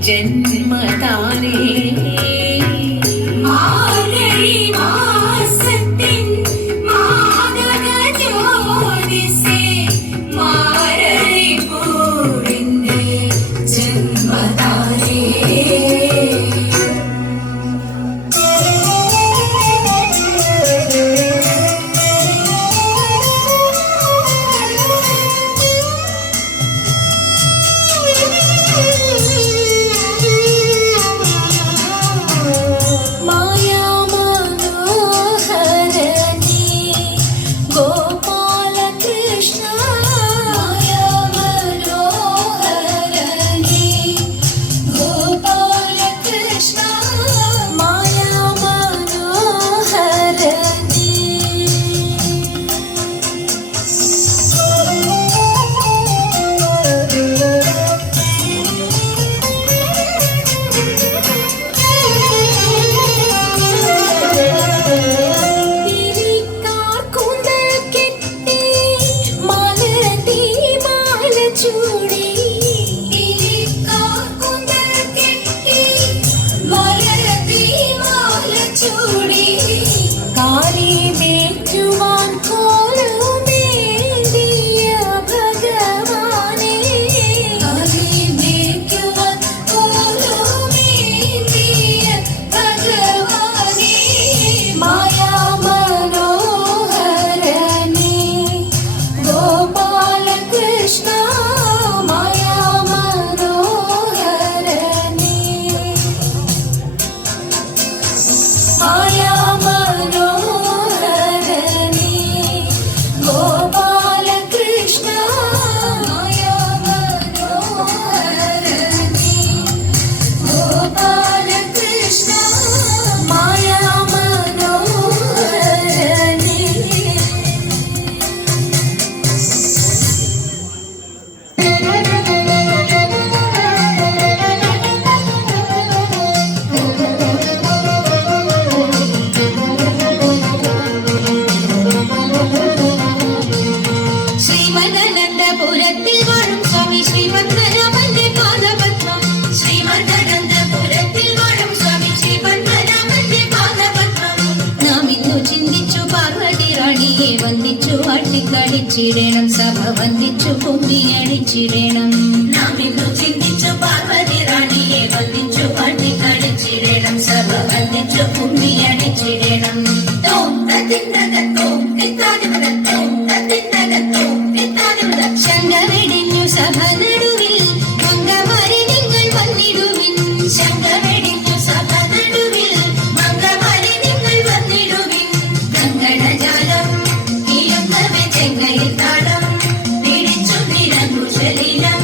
ജന്മതാനേ ിടണം സഭ വന്ദിച്ചു പൊങ്ങിയടിച്ചിടണം നാം ഇന്നു ചിന്തിച്ചു പാർവതി റാണിയെ വന്ദിച്ചു പാട്ടിക്കളിച്ചിടണം സഭ വന്ദിച്ചു പൊങ്ങിയടിച്ചിടണം ശങ്ക വെടിഞ്ഞു സഭ നടുവിൽ മംഗമാരി നിങ്ങൾ വന്നിടുവിൻ ശങ്ക വെടിഞ്ഞു സഭ നടുവിൽ മംഗമാരി നിങ്ങൾ വന്നിടുവിൻ കങ്കണജാലം ചെങ്കയിൽ താളം പിടിച്ചു നിരങ്ങു ശരീരം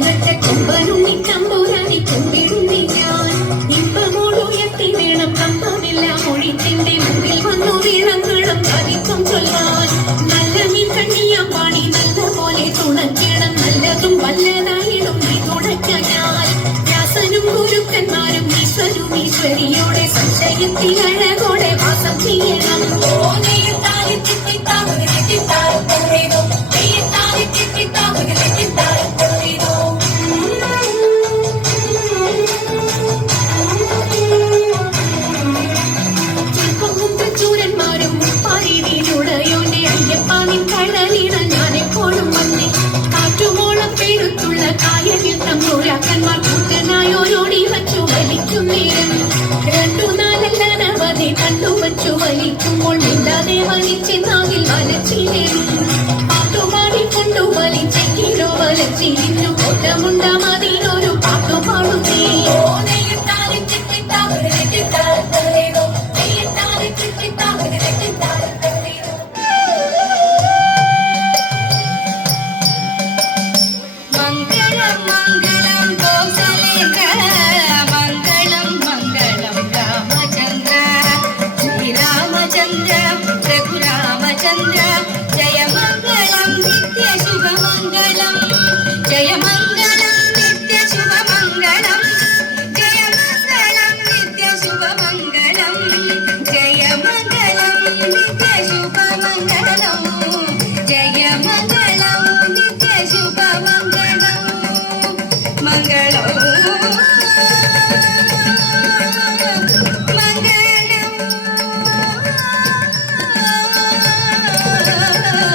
നട്ട കൊമ്പനുണ്ണി തമ്പുരാനി കൊമ്പിടുന്നി ഞാൻ ഇമ്പമോടുയർത്തി വേണം കമ്പമെല്ലാം ഒഴിച്ചെന്റെ മുമ്പിൽ വന്നു വീഴങ്ങളും കവിത്വം ചൊല്ലാൻ നല്ല മീൻ കണ്ണിയാ പാടി നല്ല പോലെ തുണയ്ക്കണം നല്ലതും വല്ലതായിടും നീ തുണയ്ക്കാൻ ഞാൻ വ്യാസനും ഗുരുക്കന്മാരും ഈശ്വരും ഈശ്വരിയോടെ സംശയത്തിൽ അഴകോടെ വാസം ചെയ്യണം ചൂരന്മാരും പാരീതിയുടയോന്റെ അയ്യപ്പാനിൻ കടലിട ഞാനെപ്പോഴും വന്നേ കാറ്റുമോളം പേരുത്തുള്ള കായലിൽ തമ്പുരാക്കന്മാർ കൂട്ടനായോരോടി വച്ചു വലിക്കും നേരം രണ്ടു നാലല്ലാനവധി കണ്ടുവച്ചു വലിക്കുമ്പോൾ മിണ്ടാതെ വലിച്ചെന്നാകിൽ വലച്ചിലേറി പാട്ടുപാടി കൊണ്ടു വലിച്ചെങ്കിലോ വലച്ചിരിഞ്ഞു കോട്ടമുണ്ടാമതിനൊരു പാട്ടു പാടുന്നേ മംഗളം മംഗളം കൗസലേന്ദ്ര മംഗളം മംഗളം രാമചന്ദ്ര ശ്രീരാമചന്ദ്ര രഘുരാമചന്ദ്ര ജയ മംഗളം നിത്യ ശുഭമംഗളം ജയ